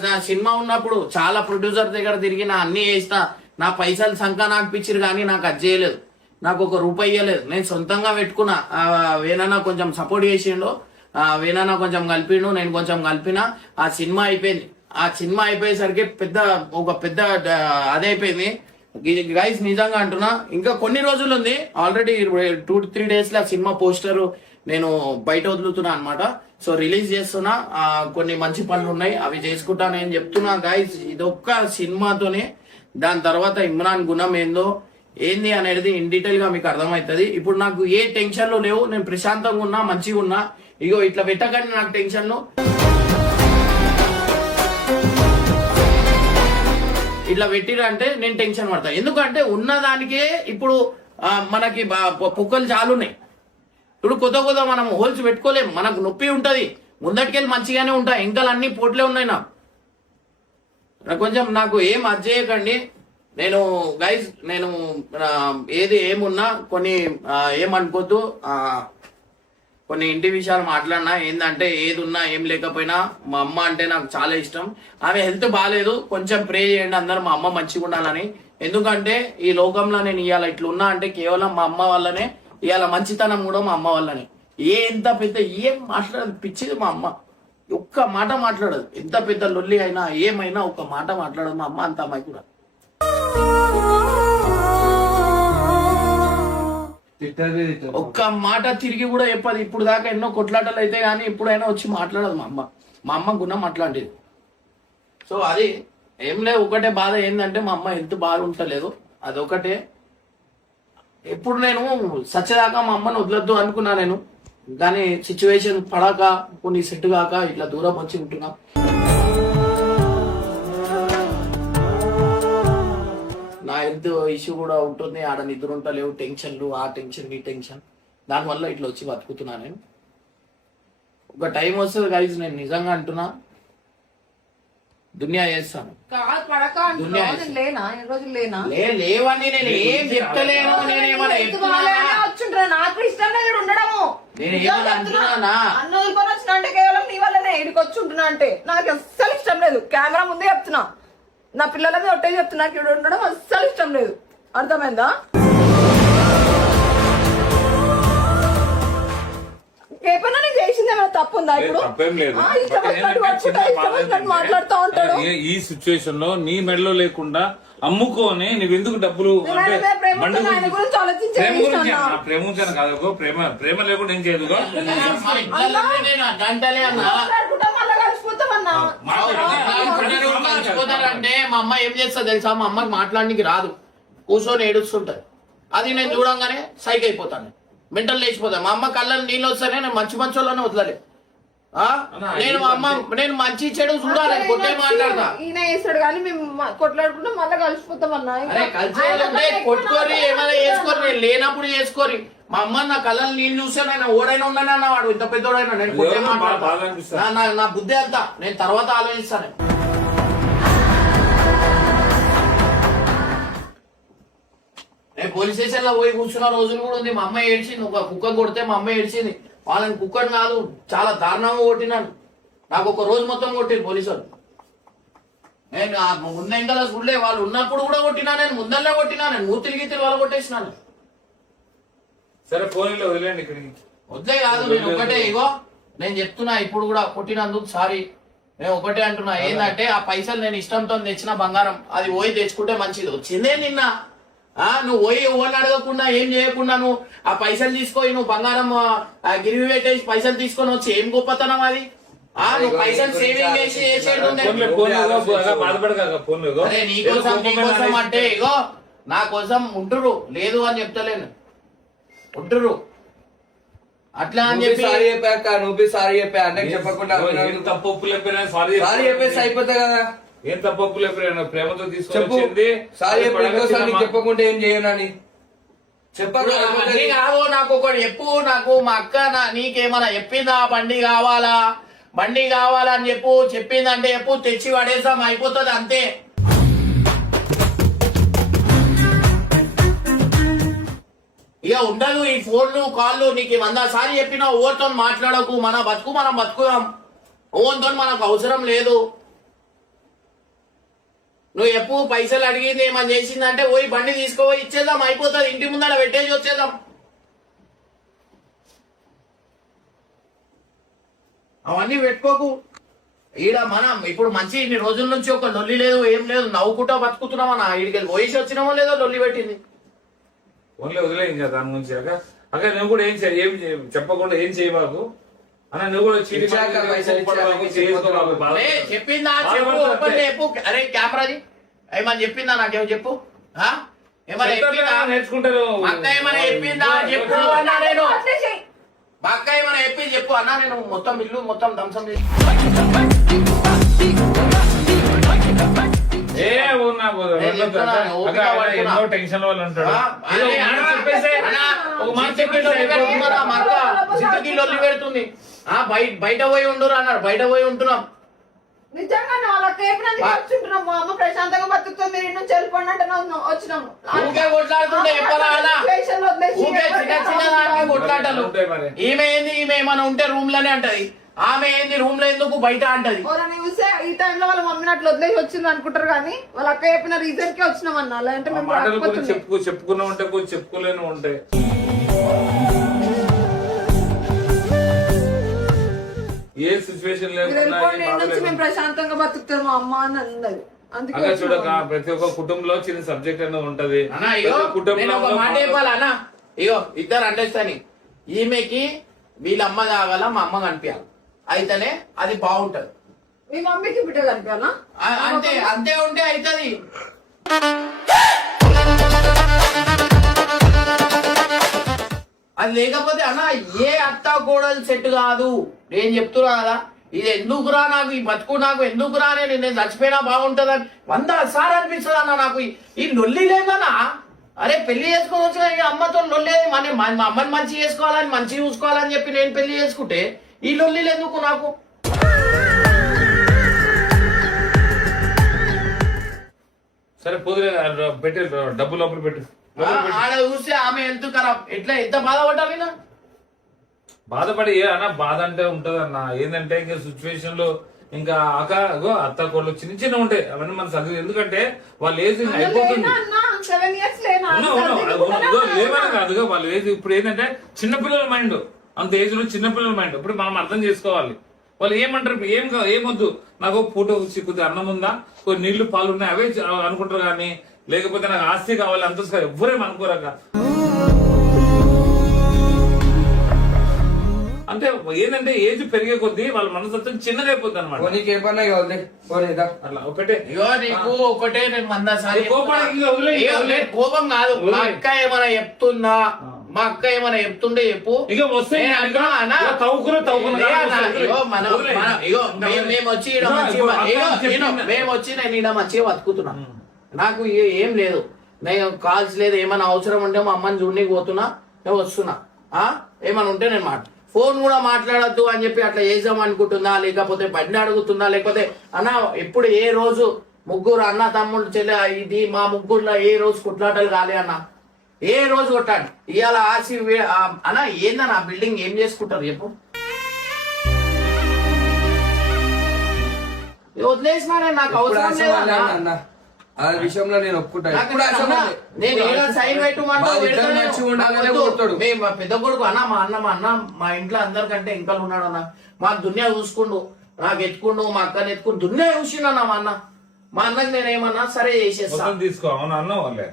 నా సినిమా ఉన్నప్పుడు చాలా ప్రొడ్యూసర్ దగ్గర తిరిగి నా అన్ని చేసిన. నా పైసలు సంఖ నాటిపించారు కానీ నాకు అది చేయలేదు. నాకు ఒక రూపాయి ఇవ్వలేదు. నేను సొంతంగా పెట్టుకున్నా. వేనన్నా కొంచెం సపోర్ట్ చేసిండు, వేనన్నా కొంచెం కలిపిండు, నేను కొంచెం కలిపిన. ఆ సినిమా అయిపోయింది. ఆ సినిమా అయిపోయేసరికి ఒక పెద్ద అదే అయిపోయింది గైస్. నిజంగా అంటున్నా ఇంకా కొన్ని రోజులు ఉంది. ఆల్రెడీ 2-3 days లో సినిమా పోస్టర్ నేను బయట వదులుతున్నా అనమాట. సో రిలీజ్ చేస్తున్నా. కొన్ని మంచి పనులు ఉన్నాయి అవి చేసుకుంటా నేను చెప్తున్నా గైస్. ఇదొక్క సినిమాతోనే దాని తర్వాత ఇమ్రాన్ గుణం ఏంది అనేది ఇన్ డీటెయిల్ గా మీకు అర్థమవుతుంది. ఇప్పుడు నాకు ఏ టెన్షన్లు లేవు. నేను ప్రశాంతంగా ఉన్నా, మంచిగా ఉన్నా. ఇగో ఇట్లా పెట్టకండి నాకు టెన్షన్లు. ఇట్లా పెట్టిరంటే నేను టెన్షన్ పడతా. ఎందుకంటే ఉన్నదానికే ఇప్పుడు మనకి పుక్కలు చాలున్నాయి. ఇప్పుడు కొత్త మనం హోల్స్ పెట్టుకోలేం. మనకు నొప్పి ఉంటది. ముందటికెళ్ళి మంచిగానే ఉంటాయి. ఇంకా అన్ని పోట్లే ఉన్నాయి. నాకు కొంచెం నాకు ఏం అజ్జేయకండి. నేను గైస్ నేను ఏది ఏమున్నా కొన్ని ఏమనుకోద్దు. కొన్ని ఇంటి విషయాలు మాట్లాడినా ఏంటంటే ఏది ఉన్నా ఏం లేకపోయినా మా అమ్మ అంటే నాకు చాలా ఇష్టం. ఆమె హెల్త్ బాగాలేదు, కొంచెం ప్రే చేయండి అందరూ మా అమ్మ మంచిగా ఉండాలని. ఎందుకంటే ఈ లోకంలో నేను ఇవాళ ఇట్లా ఉన్నా అంటే కేవలం మా అమ్మ వల్లనే. ఇవాళ మంచితనం కూడా మా అమ్మ వల్లనే. ఎంత పెద్ద ఏం మాట్లాడదు పిచ్చిది మా అమ్మ. ఒక్క మాట మాట్లాడదు. ఎంత పెద్ద లొల్లి అయినా ఏమైనా ఒక్క మాట మాట్లాడదు మా అమ్మ. అంత అమ్మాయి కూడా ఒక్క మాట తిరిగి కూడా చెప్పదు. ఇప్పుడు దాకా ఎన్నో కొట్లాటలు అయితే గానీ ఇప్పుడైనా వచ్చి మాట్లాడదు మా అమ్మ. మా అమ్మ గుణం అట్లాంటిది. సో అది ఏం లేదు. ఒకటే బాధ ఏంటంటే మా అమ్మ హెల్త్ బాగుంటలేదు. అదొకటే. ఎప్పుడు నేను సచ్చేదాకా మా అమ్మని వదలొద్దు అనుకున్నా నేను. కానీ సిచ్యువేషన్ పడాక కొన్ని సెట్ కాక ఇట్లా దూరం వచ్చి ఉంటున్నా. నా హెల్త్ ఇష్యూ కూడా ఉంటుంది. ఆడ నిద్ర ఉంటలేవు, టెన్షన్లు, ఆ టెన్షన్ ఈ టెన్షన్. దానివల్ల ఇట్లా వచ్చి బతుకుతున్నా నేను. ఒక టైం వస్తుంది గైస్, నేను నిజంగా అంటున్నా దునియా చేస్తాను. లేవని నేను ఏం చెప్తలేను. నేనేమన్నా నాకు ఇష్టం లేదు ఉండడము. నేనేమన్నా అంటున్నానా? అన్న వదులుకొని వచ్చిన అంటే కేవలం నీ వల్లనే ఇడికి వచ్చి ఉంటున్నా అంటే నాకు అస్సలు ఇష్టం లేదు. కెమెరా ముందే చెప్తున్నా. నా పిల్లల మీద ఒట్టే చెప్తున్నా. ఇక్కడ ఉండడం అస్సలు ఇష్టం లేదు. అర్థమైందా? ఏమైనా నేను చేసింది ఏమైనా తప్పు ఉందా? ఇప్పుడు తప్పేం లేదు. మాట్లాడుతూ ఉంటాడు. ఈ సిచ్యువేషన్ లో నీ మెడలో లేకుండా అమ్ముకొని నువ్వెందుకు డబ్బులు ప్రేమ కాదు. ప్రేమ లేకుండా ఏం చేయదు. అంటే మా అమ్మ ఏం చేస్తా తెలుసా? మా అమ్మకి మాట్లాడడానికి రాదు, కూర్చొని ఏడుస్తుంటది. అది నేను చూడంగానే సైక్ అయిపోతాను, మెంటల్ లేచిపోతాను. మా అమ్మ కళ్ళని నీళ్ళు వస్తానే నేను మంచి వాళ్ళనే వదలలే. నేను అమ్మ నేను మంచి చెడు చూడాలి, కొట్టే మాట్లాడతా. ఈయన వేస్తాడు కానీ మేము కొట్లాడుకుంటే మళ్ళీ కలిసిపోతాం అన్న. అరే కలిసి కొట్టుకోరి ఏమైనా చేసుకోరి, నేను లేనప్పుడు చేసుకోరి. మా అమ్మ నా కళ్ళని నీళ్ళు చూస్తే నేను ఓడైనా ఉన్నానే అన్నవాడు, ఇంత పెద్దోడైనా. నేను కొట్టే మాట్లాడతా. నా బుద్ధి అంతా నేను తర్వాత ఆలోచిస్తాను. నేను పోలీస్ స్టేషన్ లో పోయి కూర్చున్న రోజులు కూడా ఉంది. మా అమ్మ ఏడ్చింది. ఒక కుక్క కొడితే మా అమ్మ ఏడ్చింది. వాళ్ళని కుక్కని కాదు చాలా దారుణంగా కొట్టినాను. నాకు ఒక రోజు మొత్తం కొట్టింది పోలీసు. నేను ముందెంకల చూడలే, వాళ్ళు ఉన్నప్పుడు కూడా కొట్టినా. నేను ముందల్లే కొట్టినా. నేను మూతిరిగి వాళ్ళు కొట్టేసినాను. సరే ఫోన్లో వదిలేండి. వద్దే కాదు, నేను ఒకటే ఇగో నేను చెప్తున్నా. ఇప్పుడు కూడా కొట్టినందుకు సారీ. నేను ఒకటే అంటున్నా, ఏంటంటే ఆ పైసలు నేను ఇష్టంతో తెచ్చిన బంగారం అది పోయి తెచ్చుకుంటే మంచిది. వచ్చిందే నిన్న నువ్వు పోయి ఎవరిని అడగకుండా ఏం చేయకుండా నువ్వు ఆ పైసలు తీసుకొని నువ్వు బంగారం గిరివి పెట్టేసి పైసలు తీసుకొని వచ్చి ఏం గొప్పతనం అది? నువ్వు పైసలు సేవింగ్ చేసి చేసేది ఉంది. అరే నీకోసం అంటే ఇగో నా కోసం ఉంటురు, లేదు అని చెప్తలేను, ఉంటురు అట్లా అని చెప్పి సారీ చెప్పాక నువ్వు సారీ చెప్పా అంటే చెప్పకుండా తప్పు చెప్పినా సారీ సారీ చెప్పేసి అయిపోతా కదా. ఏం తప్పు చెప్పినా ప్రేమతో చెప్పు తీసుకొచ్చింది. సారీ చెప్పి చెప్పకుంటే ఏం చేయనని చెప్పక బండి కావు నాకు ఒకటి చెప్పు. నాకు మా అక్క నీకేమన్నా చెప్పిందా బండి కావాలా బండి కావాలా అని చెప్పిందంటే చెప్పు, తెచ్చి పడేసాం అయిపోతుంది అంతే. ఇక ఉండదు ఈ ఫోన్లు కాళ్ళు. నీకు 100 సార్లు చెప్పినా ఓతో మాట్లాడకు, మన బతుకు మనం బతుకుదాం, ఓన్తో మనకు అవసరం లేదు. నువ్వు ఎప్పుడు పైసలు అడిగింది ఏమని చేసిందంటే పోయి బండి తీసుకోపోయి ఇచ్చేద్దాం అయిపోతుంది, ఇంటి ముందర పెట్టేసి వచ్చేద్దాం. అవన్నీ పెట్టుకోకు. ఈడ మనం ఇప్పుడు మంచి ఇన్ని రోజుల నుంచి ఒక లొల్లి లేదు ఏం లేదు, నవ్వుకుంటా బతుకుతున్నామన్నా. ఈడికి పోయేసి వచ్చినామో లేదో లొల్లి పెట్టింది. ఓన్లీ వదిలే ఇంకా దాని గురించి అక్కడ నువ్వు కూడా ఏం చెప్పకుండా ఏం చేయబాకు అన్న. నువ్వు కూడా చెప్పిందా చెప్పు. అరే కెమెరాది ఏమని చెప్పిందా నాకేమో చెప్పు. ఏమైనా చెప్పిందా? నేర్చుకుంటారు. అక్క ఏమైనా చెప్పిందా చెప్పు అన్నా. నేను మా అక్క ఏమైనా చెప్పింది చెప్పు అన్నా. నేను మొత్తం ఇల్లు మొత్తం ధ్వంసం చేసి ఎన్నో టెన్షన్ వాళ్ళు ఉంటాడు. పెడుతుంది బయట పోయి ఉండురు అన్నారు, బయట పోయి ఉంటున్నాం. నిజంగా వాళ్ళ కూర్చుంటున్నాం. మా అమ్మ ప్రశాంతంగా బతుకుతుంది, మీరు ఇంటి నుంచి వెళ్ళిపోండి అంటే వచ్చినాము. కొట్లాడుతుంటే కొట్లాటలు. ఈమె ఏంది, ఈమె ఏమైనా ఉంటే రూమ్ లోనే అంటది, ఆమె ఏంది రూమ్ లో ఎందుకు బయట అంటది. చూస్తే ఈ టైంలో వాళ్ళ మమ్మీని అట్లా వదిలేసి వచ్చింది అనుకుంటారు, కానీ వాళ్ళ అక్క చెప్పిన రీజన్ కే వచ్చినాం అన్న. అంటే చెప్పుకున్నా ఉంటే చెప్పుకోలేను ఉంటాయి. ఏ సిచ్యువేషన్ మేము ప్రశాంతంగా బతుకుతాం మా అమ్మ అని అన్నది. అలా చూడక ప్రతి ఒక్క కుటుంబంలో చిన్న సబ్జెక్ట్ అనేది ఉంటది. మాట చెప్పాలి అన్న. ఇగో ఇద్దరు అండర్స్టాండింగ్. ఈమెకి వీళ్ళ అమ్మ కావాలా మా అమ్మ కనిపించాలి, అయితేనే అది బాగుంటది. మీ మమ్మీకి బిడ్డ కనిపించాలా? అంతే అంతే ఉంటే అవుతుంది. అది లేకపోతే అన్న ఏ అత్త కోడలు సెట్ కాదు. నేను చెప్తున్నా కదా, ఇది ఎందుకురా నాకు ఈ బతుకు, నాకు ఎందుకురా నేను చచ్చిపోయినా బాగుంటదని 100 సార్లు అనిపిస్తుంది అన్న నాకు. ఈ లొల్లి లేదన్నా. అరే పెళ్లి చేసుకోవచ్చు కానీ అమ్మతో లొల్లేది. మా అమ్మని మంచి చేసుకోవాలని మంచి చూసుకోవాలని చెప్పి నేను పెళ్లి చేసుకుంటే ఈ లొల్లిలు ఎందుకు నాకు? సరే పొద్దున పెట్టి డబ్బు లోపల పెట్టు. ఆడ చూస్తే ఆమె ఎంత ఖరాబ్, ఎంత బాధపడ్డాలి నా? బాధపడి అన్న బాధ అంటే ఉంటది అన్న. ఏంటంటే ఇంకా సిచ్యువేషన్ లో ఇంకా అత్త కోళ్ళు చిన్న చిన్న ఉంటాయి, అవన్నీ మన చదువు. ఎందుకంటే వాళ్ళ ఏజ్ అయిపోతుంది. లేవని కాదుగా వాళ్ళ ఏజ్. ఇప్పుడు ఏంటంటే చిన్నపిల్లల మైండ్, అంత ఏజ్ లో చిన్నపిల్లల మైండ్. ఇప్పుడు మనం అర్థం చేసుకోవాలి వాళ్ళు ఏమంటారు. ఏమొద్దు నాకు పూట చిక్కుతే అన్నం ఉందా, కొన్ని నీళ్లు పాలు ఉన్నాయి అవే అనుకుంటారు. కానీ లేకపోతే నాకు ఆస్తి కావాలి అంత ఎవ్వరేం అనుకోరక. అంటే ఏంటంటే ఏజ్ పెరిగే కొద్దీ వాళ్ళ మనస్తత్వం చిన్నగా అయిపోద్ది అనమాట. అట్లా ఒకటే నీకు ఒకటే నేను 100 సార్లు కోపం కాదు. మా అక్క ఏమైనా చెప్తుందా, మా అక్క ఏమైనా చెప్తుండే చెప్పు. ఇక వస్తే మేము వచ్చి నేను ఈడ మంచిగా బతుకుతున్నా, నాకు ఏం లేదు, నేను కాల్స్ లేదు. ఏమైనా అవసరం ఉంటే మా అమ్మని చూడనీకి పోతున్నా, నేను వస్తున్నా. ఏమైనా ఉంటే నేను ఫోన్ కూడా మాట్లాడద్దు అని చెప్పి అట్లా చేద్దాం అనుకుంటుందా, లేకపోతే బండి అడుగుతుందా, లేకపోతే అన్న ఎప్పుడు ఏ రోజు ముగ్గురు అన్న తమ్ముళ్ళు చెల్లె ఇది మా ముగ్గురులో ఏ రోజు కొట్లాటలు కాలే అన్న, ఏ రోజు కొట్టాడు. ఇవాళ ఆసి అన్న ఏందన్న బిల్డింగ్ ఏం చేసుకుంటారు చెప్పు. వదిలేసినా నాకు అవసరం లేదన్నా. ఆ విషయంలో నేను ఒప్పుకుంటాను. పెద్ద కొడుకు అన్న మా అన్న మా ఇంట్లో అందరికంటే ఇంకా ఉన్నాడు అన్న. మా దునియా చూసుకుండు, నాకు ఎత్తుకుండు, మా అక్కని ఎత్తుకుండు, దునియా చూసిండు అన్న మా అన్న. మా అన్నకి నేనేమన్నా సరే చేసేస్తాను. తీసుకో. అవును అన్న వాళ్ళే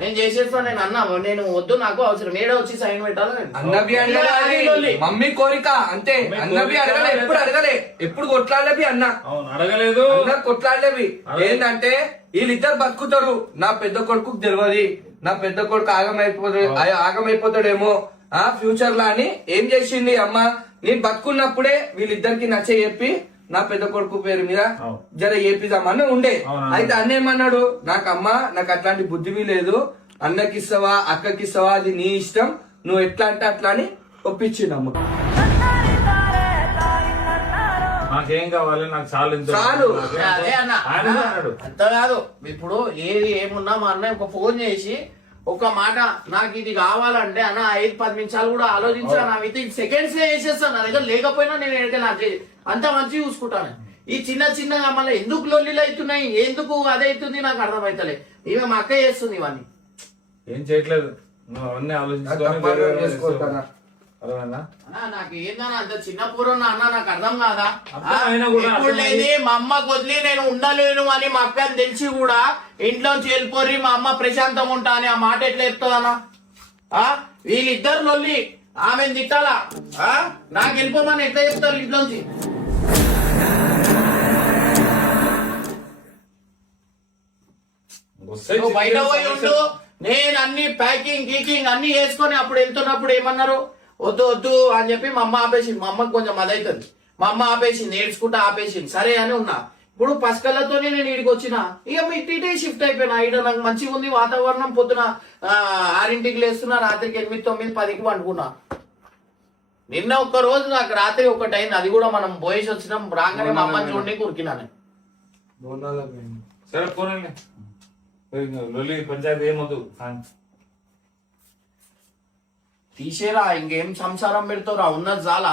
నేను చేసేస్తా. నేను అన్నా నేను వద్దు, నాకు అవసరం ఏడో వచ్చి సైన్ పెట్టాలి నేను. అన్నబి అడగలే, మమ్మీ కోరిక అంతే. అన్నబి అడగలే, ఎప్పుడు కొట్లాడలేవి అన్న. అవును అడగలేదు, అన్న కొట్లాడలేవి. ఏంటంటే వీళ్ళిద్దరు బతుకుతారు, నా పెద్ద కొడుకు తెలియదు, నా పెద్ద కొడుకు ఆగమైపోతాడేమో ఫ్యూచర్ లా అని ఏం చేసింది అమ్మ, నేను బతుకున్నప్పుడే వీళ్ళిద్దరికి నచ్చ చెప్పి నా పెద్ద కొడుకు పేరు మీద జర ఏపిద్దామని ఉండే. అయితే అన్న ఏమన్నాడు, నాకు అట్లాంటి బుద్ధివి లేదు, అన్నకిస్తావా అక్కకిస్తావా అది నీ ఇష్టం, నువ్వు ఎట్లా అంటే అట్లా అని ఒప్పించింది అమ్మ. నాకేం కావాలి, నాకు చాలు చాలు. అదే అన్న అంత కాదు. ఇప్పుడు ఏమున్నా మా అన్నయ్య ఒక ఫోన్ చేసి ఒక మాట, నాకు ఇది కావాలంటే అన్న 5-10 నిమిషాలు కూడా ఆలోచించాను, విత్ ఇన్ సెకండ్స్ వేసేస్తాను. నా దగ్గర లేకపోయినా నేను ఎక్కడికైనా అంత మంచిగా చూసుకుంటాను. ఈ చిన్నగా మళ్ళీ ఎందుకు లొల్లిలు అవుతున్నాయి, ఎందుకు అదైతుంది నాకు అర్థమైతలే. ఈమె మా అక్క చేస్తుంది ఇవన్నీ. ఏం చేయట్లేదు, నువ్వు అవన్నీ ఆలోచించుకొని నాకు ఏందన్నా అంత చిన్న పూర్వం అన్న, నాకు అర్థం కాదా? అయినా కూడా ఇప్పుడు లేని మా అమ్మకు వదిలి నేను ఉండలేను అని మా అక్కని తెలిసి కూడా ఇంట్లోంచి వెళ్ళిపోయి మా అమ్మ ప్రశాంతంగా ఉంటా అని ఆ మాట ఎట్లా చెప్తుందన్నా? వీళ్ళిద్దరు లొల్లి ఆమెను తిట్టాలా? నాకు వెళ్ళిపోమని ఎట్లా చెప్తారు ఇంట్లోంచి? నువ్వు బయట పోయి ఉండు, నేను అన్ని ప్యాకింగ్ అన్ని వేసుకొని అప్పుడు వెళ్తున్నప్పుడు ఏమన్నారు, వద్దు అని చెప్పి మా అమ్మ ఆపేసింది. మా అమ్మకి కొంచెం అదైతుంది, మా అమ్మ ఆపేసింది, ఏడ్చుకుంటా ఆపేసింది. సరే అని ఉన్నా. ఇప్పుడు పసికళ్ళతోనే నేను ఇడికి వచ్చిన, ఇక ఇటే షిఫ్ట్ అయిపోయినా. ఇక్కడ నాకు మంచిగా ఉంది వాతావరణం. పొద్దున 6ంటికి లేస్తున్నా, రాత్రికి 8, 9, 10కి పండుకున్నా. నిన్న ఒక్క రోజు నాకు రాత్రి 1 అయింది, అది కూడా మనం పోయేసి వచ్చినాం. రాగానే మా అమ్మని చూడండి కురికినాను. సరే పోనండి, లొల్లి పంచాయతీ ఏమొద్దు. తీసేరా, ఇంకేం సంసారం పెడతావురా, ఉన్నది చాలా.